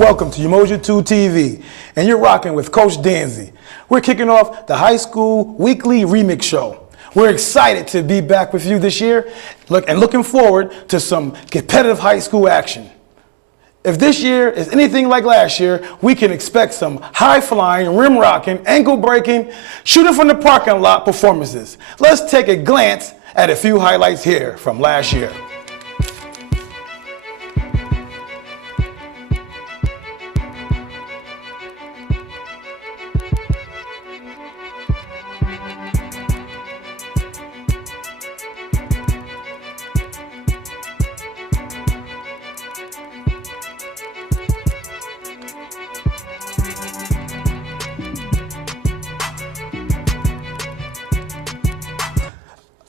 Welcome to Umoja 2 TV, and you're rocking with Coach Danzy. We're kicking off the high school weekly remix show. We're excited to be back with you this year and looking forward to some competitive high school action. If this year is anything like last year, we can expect some high-flying, rim-rocking, ankle-breaking, shooting from the parking lot performances. Let's take a glance at a few highlights here from last year.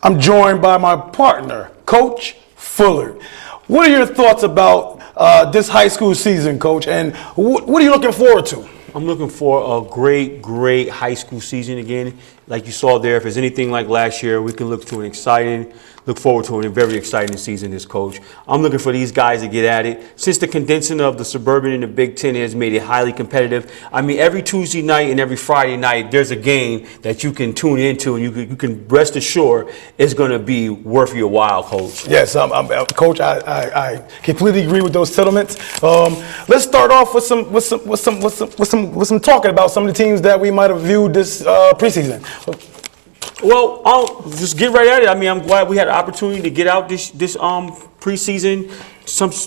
I'm joined by my partner, Coach Fuller. What are your thoughts about this high school season, Coach, and what are you looking forward to? I'm looking for a great high school season again. Like you saw there, if it's anything like last year, we can look forward to a very exciting season this, Coach. I'm looking for these guys to get at it. Since the condensing of the Suburban and the Big Ten has made it highly competitive, I mean, every Tuesday night and every Friday night, there's a game that you can tune into, and you can rest assured it's going to be worth your while, Coach. Yes, Coach, I completely agree with those sentiments. Let's start off with some talking about some of the teams that we might have viewed this preseason. Well, I'll just get right at it. I mean, I'm glad we had an opportunity to get out this preseason,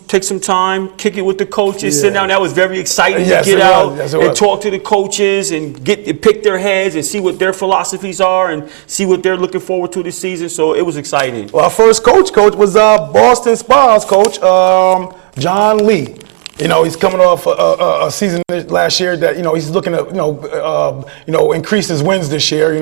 take some time, kick it with the coaches, sit down. That was very exciting to get out and talk to the coaches and pick their heads and see what their philosophies are and see what they're looking forward to this season. So it was exciting. Well, our first coach was Boston Spa's coach, John Lee. You know, he's coming off a season last year that, he's looking to, increase his wins this year,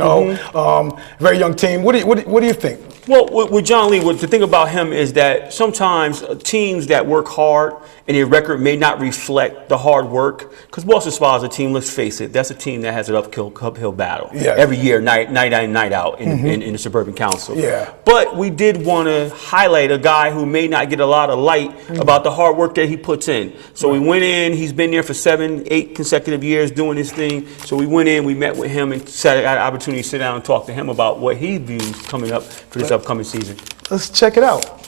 very young team. What do you think? Well, with John Lee, the thing about him is that sometimes teams that work hard and their record may not reflect the hard work, because Boston Spa is a team, let's face it, that's a team that has an uphill battle every year, night in and night out in the Suburban Council. Yeah. But we did want to highlight a guy who may not get a lot of light about the hard work that he puts in. So we went in, he's been there for 7-8 consecutive years doing his thing. So we went in, we met with him and had an opportunity to sit down and talk to him about what he views coming up for this upcoming season. Let's check it out.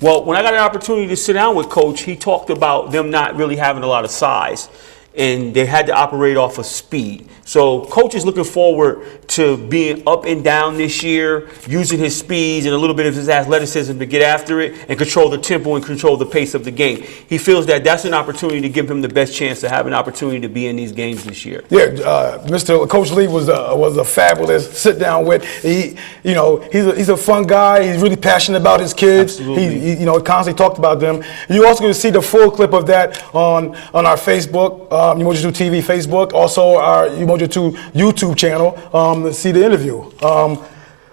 Well, when I got an opportunity to sit down with Coach, he talked about them not really having a lot of size, and they had to operate off of speed. So Coach is looking forward to being up and down this year, using his speeds and a little bit of his athleticism to get after it and control the tempo and control the pace of the game. He feels that that's an opportunity to give him the best chance to have an opportunity to be in these games this year. Yeah, Coach Lee was a fabulous sit down with. He's a fun guy. He's really passionate about his kids. Absolutely. He constantly talked about them. You also going to see the full clip of that on our Facebook, Umoja 2 TV Facebook, also our Umoja 2 YouTube channel to see the interview.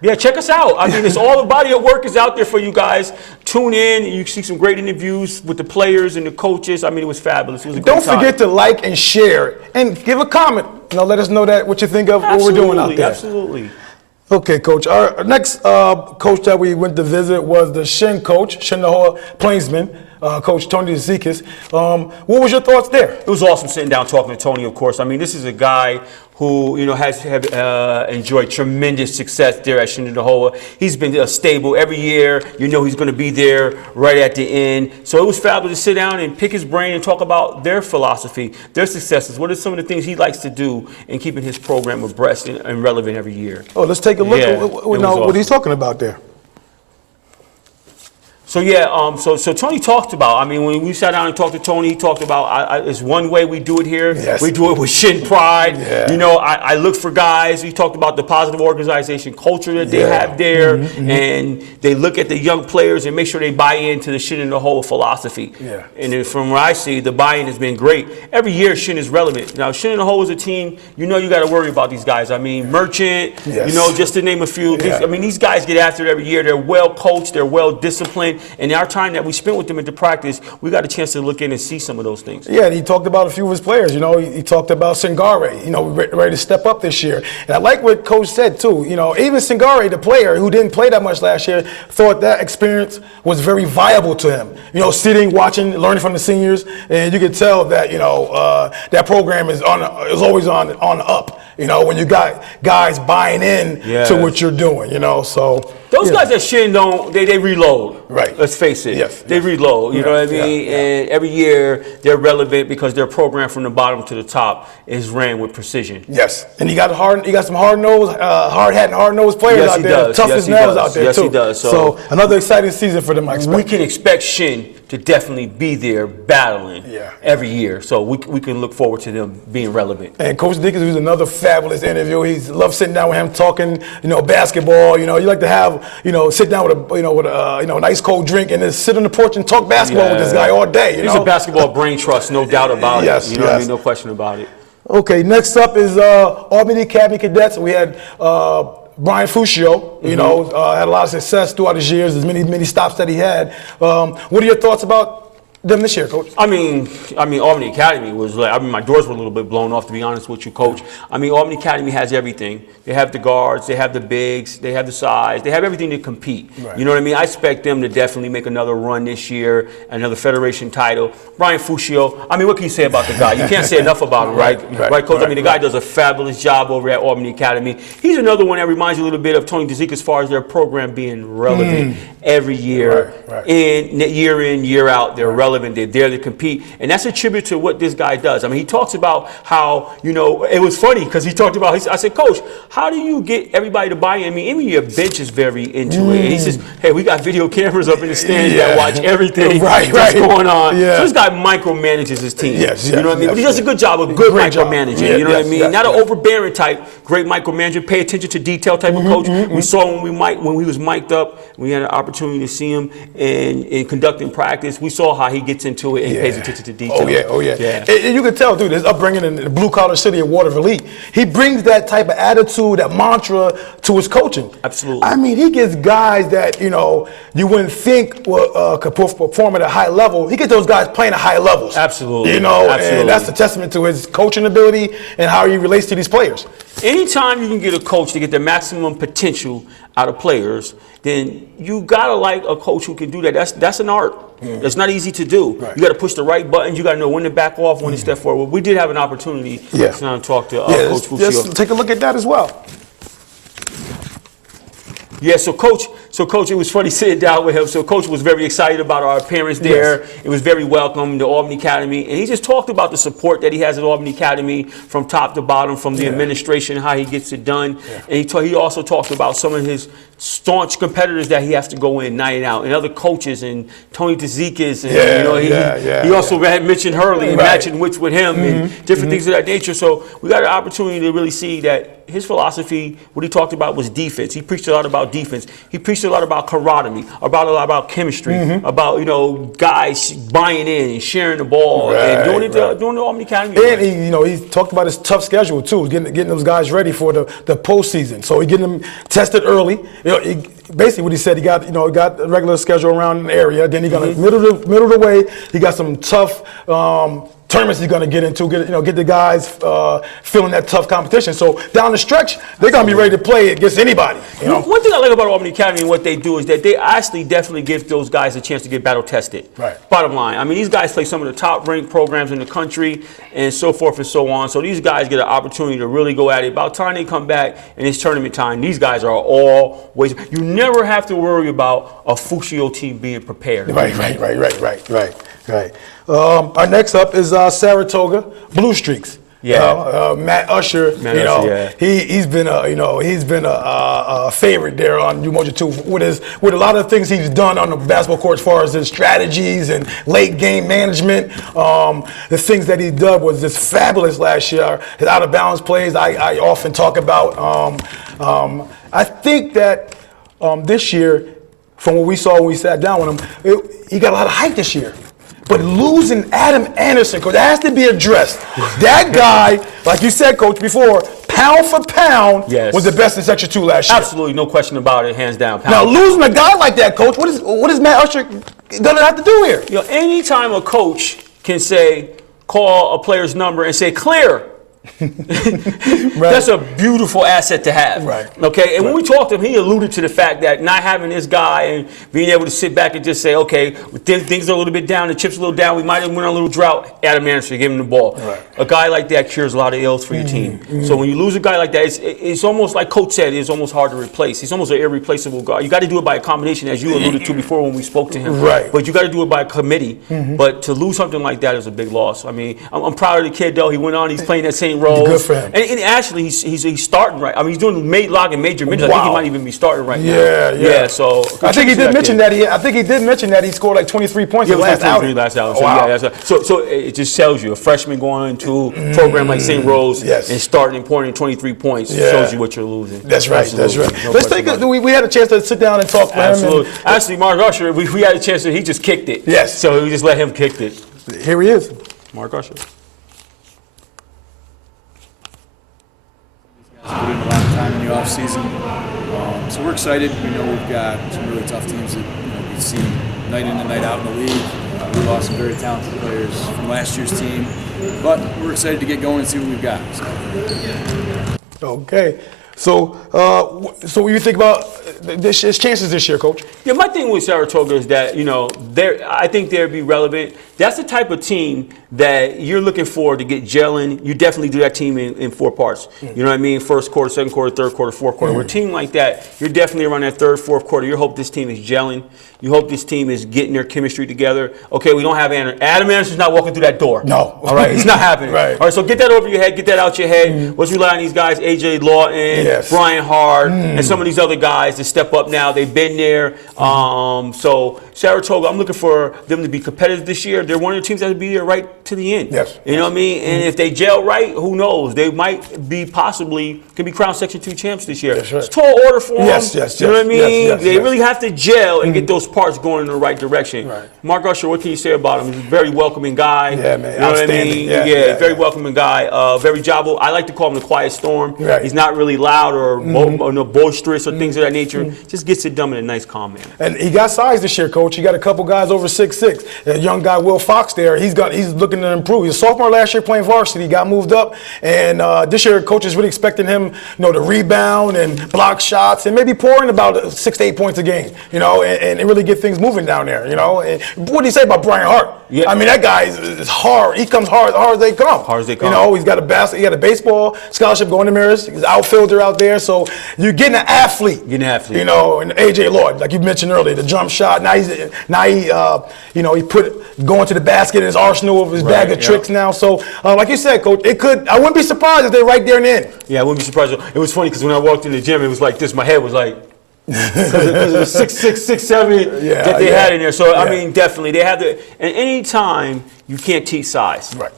Yeah, check us out. I mean, it's all the body of work is out there for you guys. Tune in, and you see some great interviews with the players and the coaches. I mean, it was fabulous. It was a great time. Don't forget to like and share and give a comment. Let us know what you think of what we're doing out there. Absolutely. Okay, Coach. Our next coach that we went to visit was the Shin coach, Shenandoah Plainsman. Coach Tony Zekas. What was your thoughts there? It was awesome sitting down talking to Tony, of course. I mean, this is a guy who has enjoyed tremendous success there at Shenandoah. He's been stable every year. He's going to be there right at the end. So it was fabulous to sit down and pick his brain and talk about their philosophy, their successes. What are some of the things he likes to do in keeping his program abreast and relevant every year? Oh, let's take a look at what he's talking about there. So yeah, so Tony talked about, I mean, when we sat down and talked to Tony, he talked about, it's one way we do it here. Yes. We do it with Shin Pride. Yeah. I look for guys. He talked about the positive organization culture that they have there, and they look at the young players and make sure they buy into the Shin and the whole philosophy. Yeah. And then from what I see, the buy-in has been great. Every year, Shin is relevant. Now, Shin and the whole is a team, you got to worry about these guys. I mean, Merchant, just to name a few. Yeah. These guys get after it every year. They're well coached. They're well disciplined. and our time that we spent with them at the practice, we got a chance to look in and see some of those things. Yeah, and he talked about a few of his players. You know, he talked about Singare, you know, ready to step up this year. And I like what Coach said, too. You know, even Singare, the player who didn't play that much last year, thought that experience was very viable to him. You know, sitting, watching, learning from the seniors, and you could tell that, you know, that program is always on the up. You know, when you got guys buying in to what you're doing, you know, so. Those guys at Shin they reload. Right. Let's face it. Yes. They reload. You know what I mean? And every year they're relevant because their program from the bottom to the top is ran with precision. Yes. And he got some hard-nosed, hard-hat and hard-nosed players out there. Does. Tough as nails out there, yes, too. He does. So another exciting season for them, I expect. We can expect Shin to definitely be there battling every year. So we can look forward to them being relevant. And Coach Dickens was another fabulous interview. He loved sitting down with him talking, you know, basketball. You know, you like to have, you know, sit down with an ice cold drink and then sit on the porch and talk basketball with this guy all day. He's a basketball brain trust, no doubt about it. You know what I mean? No question about it. Okay, next up is Albany Academy Cadets. We had Brian Fuscio, you know, had a lot of success throughout his years, as many stops that he had. What are your thoughts about them this year, Coach? I mean, Albany Academy was like, my doors were a little bit blown off, to be honest with you, Coach. I mean, Albany Academy has everything. They have the guards, they have the bigs, they have the size, they have everything to compete. Right. You know what I mean? I expect them to definitely make another run this year, another Federation title. Brian Fuscio, I mean, what can you say about the guy? You can't say enough about him, right, Coach? I mean, the guy does a fabulous job over at Albany Academy. He's another one that reminds you a little bit of Tony DeZick as far as their program being relevant every year. Year in, year out, they're relevant. They're there to compete. And that's a tribute to what this guy does. I mean, he talks about how, you know, it was funny because he talked about, I said, Coach, how do you get everybody to buy in? I mean, even your bench is very into it. And he says, hey, we got video cameras up in the stands that watch everything that's going on. So this guy micromanages his team. You know what I mean? But he does a good job, a good micromanaging. You know what I mean? Not an overbearing type, great micromanager, pay attention to detail type of coach. We saw when he was mic'd up, we had an opportunity to see him in conducting practice. We saw how he gets into it and pays attention to detail. And you can tell, dude, his upbringing in the blue-collar city of Waterville, he brings that type of attitude, that mantra to his coaching. Absolutely. I mean, he gets guys that, you know, you wouldn't think could perform at a high level. He gets those guys playing at high levels. Absolutely. You know, and that's a testament to his coaching ability and how he relates to these players. Anytime you can get a coach to get the maximum potential out of players, then you gotta like a coach who can do that. That's an art. It's not easy to do. You got to push the right buttons. You got to know when to back off, when to step forward. We did have an opportunity to talk to Coach Fuscio. Let's take a look at that as well. Yeah, so Coach, it was funny sitting down with him. So Coach was very excited about our appearance there. It was very welcome to Albany Academy. And he just talked about the support that he has at Albany Academy from top to bottom, from the administration, how he gets it done. And he also talked about some of his staunch competitors that he has to go in night and out, and other coaches, and Tony DeZick, and he also had mentioned Hurley and matching which with him and different things of that nature. So we got an opportunity to really see that his philosophy, what he talked about was defense. He preached a lot about defense. He preached a lot about camaraderie, a lot about chemistry, about, you know, guys buying in and sharing the ball and doing it doing the Albany Academy. And he talked about his tough schedule too, getting those guys ready for the postseason. So he getting them tested early. Basically what he said, he got a regular schedule around the area. Then he got middle of the way. He got some tough tournaments he's going to get into, get the guys feeling that tough competition. So down the stretch, they're going to be ready to play against anybody. One thing I like about Albany Academy and what they do is that they actually definitely give those guys a chance to get battle tested. Bottom line, I mean, these guys play some of the top ranked programs in the country and so forth and so on. So these guys get an opportunity to really go at it. About time they come back and it's tournament time, these guys are always, you never have to worry about a Fuscio team being prepared. Right. Our next up is Saratoga Blue Streaks. Matt Usher. He's been a favorite there on Umoja 2 with a lot of things he's done on the basketball court as far as his strategies and late game management. The things that he did was just fabulous last year. His out of bounds plays I often talk about. I think that this year, from what we saw when we sat down with him, he got a lot of hype this year. But losing Adam Anderson, Coach, that has to be addressed. That guy, like you said, Coach, before, pound for pound, was the best in Section 2 last year. Absolutely, no question about it, hands down. Now, losing a guy like that, Coach, what is Matt Usher going to have to do here? You know, anytime a coach can say, call a player's number and say, clear, that's a beautiful asset to have. Right. Okay. And when we talked to him, he alluded to the fact that not having this guy and being able to sit back and just say, okay, things are a little bit down, the chips are a little down, we might have went on a little drought. Adam Anderson, give him the ball. Right. A guy like that cures a lot of ills for your team. So when you lose a guy like that, it's almost like Coach said, it's almost hard to replace. He's almost an irreplaceable guy. You got to do it by a combination, as you alluded to before when we spoke to him. Right. But you got to do it by a committee. But to lose something like that is a big loss. I mean, I'm proud of the kid though. He went on. He's playing that same role. Good for him. And actually, he's starting right. I mean, he's doing log and major minutes. Wow. I think he might even be starting right now. Yeah. So I think he did mention that. I think he did mention that he scored like 23 points in the last outing. So, wow. So it just tells you a freshman going into a program like St. Rose and starting and pouring in 23 points shows you what you're losing. That's right. Absolutely. That's right. No Let's take a. We had a chance to sit down and talk with Absolutely. him. Actually, Mark Usher, we had a chance to. He just kicked it. Yes. So we just let him kick it. Here he is. Mark Usher. Put in a lot of time in the off season, so we're excited. We know we've got some really tough teams that we've seen night in and night out in the league. We lost some very talented players from last year's team, but we're excited to get going and see what we've got. Okay. So what do you think about his chances this year, Coach? Yeah, my thing with Saratoga is that, I think they'd be relevant. That's the type of team that you're looking for to get gelling. You definitely do that team in 4 parts. You know what I mean? First quarter, second quarter, third quarter, fourth quarter. With a team like that, you're definitely around that third, fourth quarter. You hope this team is gelling. You hope this team is getting their chemistry together. Okay, we don't have Adam Anderson's not walking through that door. No. All right, it's not happening. Right. All right, so get that over your head. Get that out your head. Let's rely on these guys, A.J. Lawton, Brian Hart, and some of these other guys to step up now. They've been there. So Saratoga, I'm looking for them to be competitive this year. They're one of the teams that will be there right to the end. Yes. You know what I mean? And if they gel right, who knows? They might be can be crowned Section 2 champs this year. That's right. It's a tall order for them. Yes. You know what I mean? They really have to gel and get those parts going in the right direction. Right. Mark Usher, what can you say about him? He's a very welcoming guy. Yeah, man. You know what I mean? Very Yeah. welcoming guy. Very jobbable. I like to call him the quiet storm. Right. He's not really loud or boisterous or things of that nature. Just gets it done in a nice, calm manner. And he got size this year, Coach. He got a couple guys over 6'6". A young guy, Will Fox, there. He's looking to improve. He was a sophomore last year playing varsity. Got moved up, and this year, Coach is really expecting him, to rebound and block shots and maybe pour in about 6 to 8 points a game. And really get things moving down there. And what do you say about Brian Hart? Yeah. I mean, that guy is hard. He comes hard as they come. Hard as they come. He's got a baseball scholarship going to Marist. He's an outfielder out there. So you're getting an athlete. And A.J. Lord, like you mentioned earlier, the jump shot. Now he put going to the basket in his arsenal of his bag of tricks now. So like you said, Coach, I wouldn't be surprised if they're right there in the end. Yeah, I wouldn't be surprised. It was funny because when I walked in the gym, it was like this. My head was like, because of the 6'6", 6'7" that they had in there. So, I mean, definitely. They have and any time you can't teach size. Right.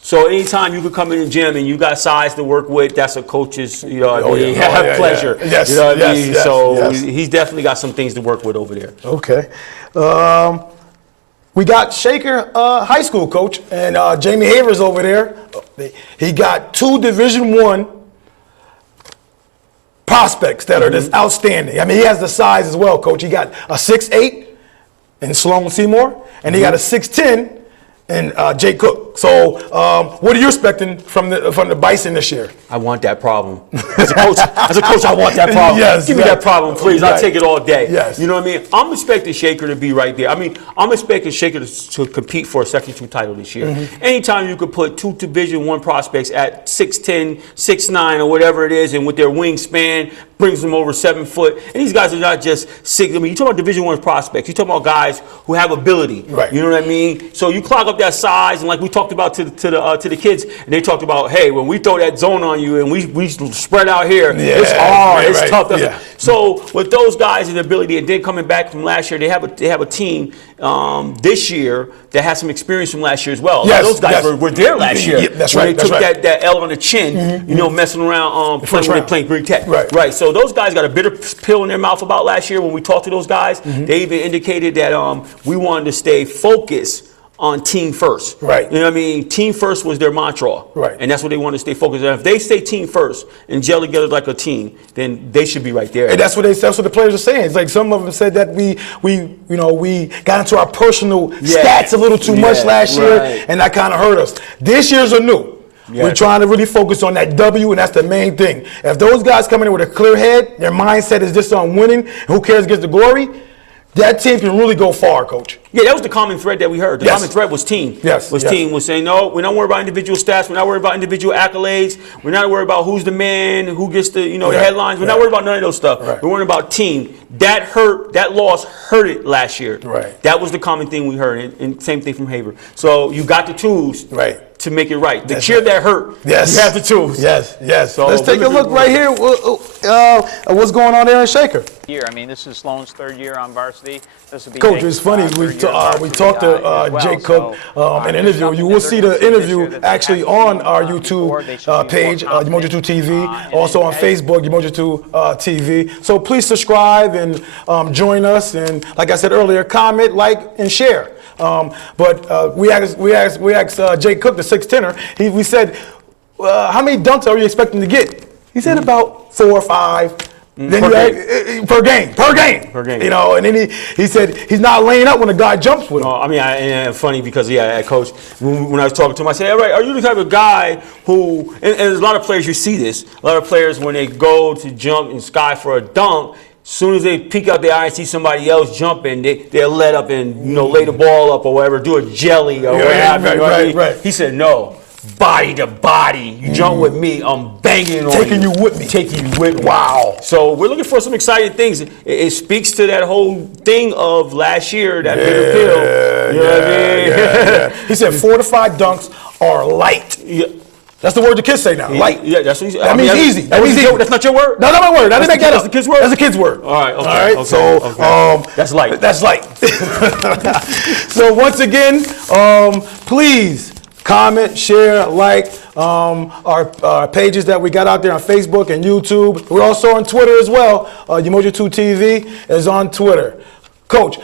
So anytime you could come in the gym and you got size to work with, that's a coach's, pleasure. Yes, you know what I mean? yes, So yes. he's definitely got some things to work with over there. Okay. We got Shaker High School, Coach, and Jamie Havers over there. He got 2 Division I prospects that are just outstanding. I mean, he has the size as well, Coach. He got a 6'8" in Sloan Seymour, and he got a 6'10" in Jake Cook. So, what are you expecting from the Bison this year? I want that problem. As a coach, I want that problem. Yes, Give me that problem, please. I'll take it all day. Yes. You know what I mean? I'm expecting Shaker to be right there. I mean, I'm expecting Shaker to compete for a Section 2 title this year. Anytime you could put 2 Division I prospects at 6'10", 6'9", or whatever it is, and with their wingspan, brings them over 7 foot. And these guys are not just 6. I mean, you talk about Division I prospects. You talk about guys who have ability. Right. You know what I mean? So you clog up that size, and like we talked about to the kids, and they talked about, hey, when we throw that zone on you and we spread out here, it's hard, it's tough. So with those guys and the ability, and then coming back from last year, they have a team this year that has some experience from last year as well. Yes, those guys were there last year. That's when right. They took that L on the chin, messing around playing Greek Tech. Right. So those guys got a bitter pill in their mouth about last year when we talked to those guys. They even indicated that we wanted to stay focused on team first. Right. You know what I mean? Team first was their mantra. Right. And that's what they want to stay focused on. If they stay team first and gel together like a team, then they should be right there. And that's what the players are saying. It's like some of them said that we got into our personal stats a little too much last year, and that kind of hurt us. This year's are new. Yeah. We're trying to really focus on that W, and that's the main thing. If those guys come in with a clear head, their mindset is just on winning, who cares gets the glory, that team can really go far, Coach. Yeah, that was the common thread that we heard. The common thread was team. Team was saying, no, we're not worried about individual stats. We're not worried about individual accolades. We're not worried about who's the man, who gets the the headlines. We're not worried about none of those stuff. We're worried about team. That loss hurt it last year. Right. That was the common thing we heard, and same thing from Haver. So you got the tools to make it right. The cheer that hurt, you have the tools. Yes. So let's take a look right here. What's going on there in Shaker? I mean, this is Sloan's third year on varsity. This will be Coach, it's funny. We talked to Jake Cook in an interview. You will see the interview actually on our YouTube page, Umoja 2 TV, also on Facebook, Umoja 2 TV. So please subscribe and join us. And like I said earlier, comment, like, and share. But we asked Jake Cook, the 6'10", we said, how many dunks are you expecting to get? He said about 4 or 5. Then per game. And then he said he's not laying up when a guy jumps with him. I mean, funny because Coach, when I was talking to him, I said, all right, are you the type of guy who? And there's a lot of players you see this. A lot of players when they go to jump in sky for a dunk, as soon as they peek out their eye and see somebody else jumping, they'll let up and lay the ball up or whatever, do a jelly or whatever. Right. He said no. Body to body, you jump with me, I'm banging on Taking you with me. Wow. So we're looking for some exciting things. It speaks to that whole thing of last year, that bitter pill. You know what I mean? He said 4 to 5 dunks are light. Yeah. That's the word the kids say now, light. Yeah, that's what he said. That means easy. That's not your word? No, not my word. I didn't make that up. That's the kid's word? That's the kid's word. All right, okay. So, that's light. That's light. So once again, please comment, share, like our pages that we got out there on Facebook and YouTube. We're also on Twitter as well. Umoja 2 TV is on Twitter. Coach,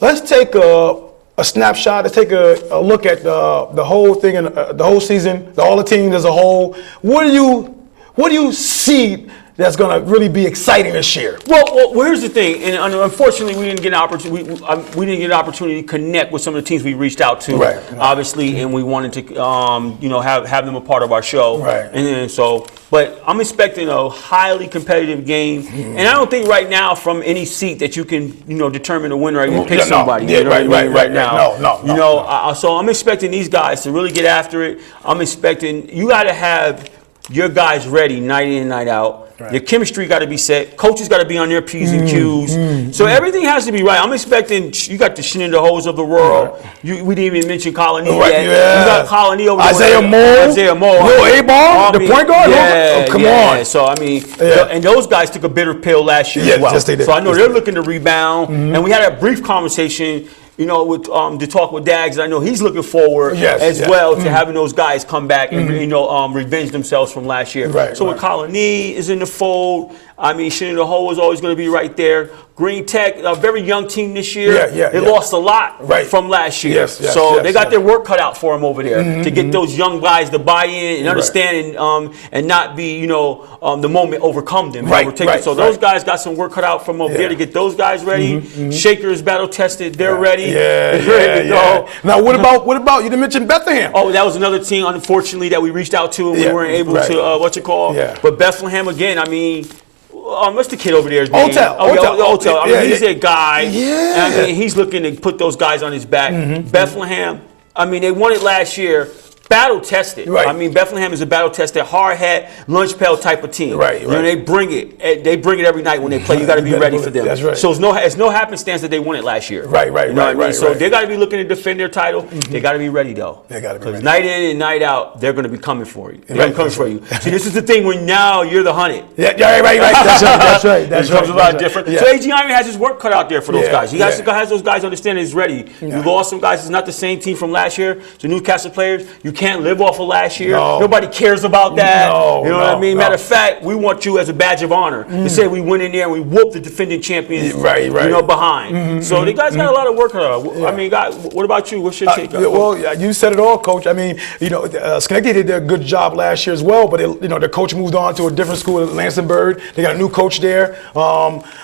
let's take a snapshot. Let's take a look at the whole thing and the whole season, all the teams as a whole. What do you see that's going to really be exciting this year? Well, here's the thing, and unfortunately, we didn't get an opportunity. We didn't get an opportunity to connect with some of the teams we reached out to, obviously, and we wanted to, have them a part of our show. Right. And so, but I'm expecting a highly competitive game, and I don't think right now from any seat that you can, determine a winner or even pick somebody. Right now. No. So I'm expecting these guys to really get after it. I'm expecting you got to have your guys ready night in and night out. Right. Your chemistry got to be set. Coaches got to be on their P's and Q's. So everything has to be right. I'm expecting you got the Shenandoahs of the world. Right. We didn't even mention Colony yet. Yeah. You got Colony over there. Isaiah Moore. Lil A-Ball, the point guard. Come on. So, I mean, and those guys took a bitter pill last year as well. Yes, they did. So I know they're looking to rebound. And we had a brief conversation with to talk with Dags. I know he's looking forward as well to having those guys come back and revenge themselves from last year. With Colony is in the fold. I mean, Shenandoah is always going to be right there. Green Tech, a very young team this year. They lost a lot from last year. So they got their work cut out for them over there to get those young guys to buy in and understand and not be, the moment overcome them. So those guys got some work cut out from over there to get those guys ready. Shaker is battle tested. They're ready. Ready to go. Now, what about, you didn't mention Bethlehem. Oh, that was another team, unfortunately, that we reached out to and we weren't able to, But Bethlehem, again, I mean, what's the kid over there's name? Otel. I mean, he's a guy. And I mean, he's looking to put those guys on his back. Bethlehem, I mean, they won it last year. Battle tested. I mean, Bethlehem is a battle tested, hard hat, lunch pail type of team. They bring it. They bring it every night when they play. You got to be ready for them. That's right. So it's no happenstance that they won it last year. So they got to be looking to defend their title. They got to be ready though. They got to be ready. Because night in and night out, they're going to be coming for you. They're going to come for you. See, this is the thing when now you're the hunted. Right. That's right. It becomes a lot different. So AG Iron has his work cut out there for those guys. He has those guys understanding he's ready. You lost some guys. It's not the same team from last year. So Newcastle players, you can't live off of last year. No. Nobody cares about that. No, You know what I mean? no. Matter of fact, we want you as a badge of honor to say we went in there and we whooped the defending champions. Right. You know, behind. So the guys got a lot of work. I mean, guys, what about you? What's your take? You said it all, Coach. I mean, Schenectady did a good job last year as well, but the coach moved on to a different school at Lansingburg. They got a new coach there.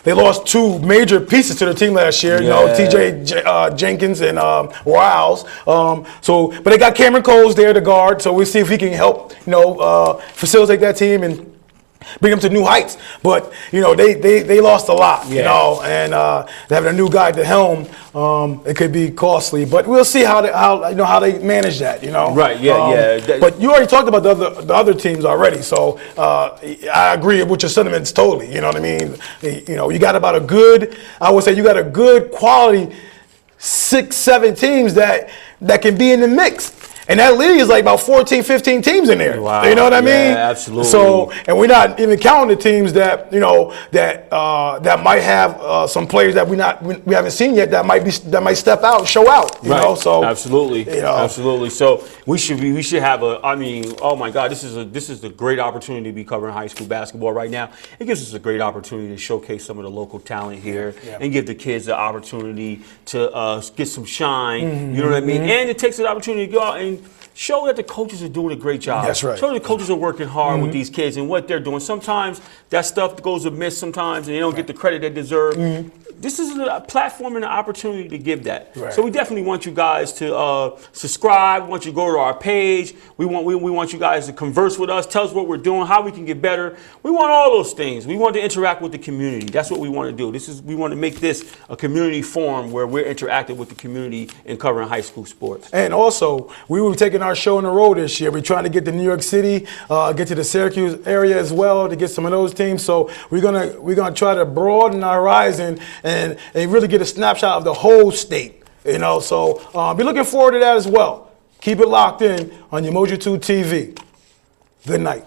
They lost two major pieces to their team last year. TJ Jenkins and Riles. But they got Cameron Coles there to guard. So we'll see if he can help, facilitate that team and bring them to new heights. But they lost a lot. And having a new guy at the helm, it could be costly. But we'll see how they manage that. Right. Yeah. But you already talked about the other teams already. So I agree with your sentiments totally. You know what I mean? You got about I would say you got a good quality 6-7 teams that can be in the mix. And that league is like about 14, 15 teams in there. Wow. You know what I mean? Yeah, absolutely. So, and we're not even counting the teams that that might have some players that we haven't seen yet that might step out and show out. You know, so absolutely. So we should have oh my God, this is a great opportunity to be covering high school basketball right now. It gives us a great opportunity to showcase some of the local talent here and give the kids the opportunity to get some shine. You know what I mean? And it takes an opportunity to go out and show that the coaches are doing a great job. That's right. Show that the coaches are working hard with these kids and what they're doing. Sometimes that stuff goes amiss sometimes and they don't get the credit they deserve. This is a platform and an opportunity to give that. Right. So we definitely want you guys to subscribe. We want you to go to our page. We want you guys to converse with us. Tell us what we're doing, how we can get better. We want all those things. We want to interact with the community. That's what we want to do. We want to make this a community forum where we're interacting with the community and covering high school sports. And also, we will be taking our show on the road this year. We're trying to get to New York City, get to the Syracuse area as well to get some of those teams. So we're gonna try to broaden our horizon and really get a snapshot of the whole state. So be looking forward to that as well. Keep it locked in on Umoja TWO TV. Good night.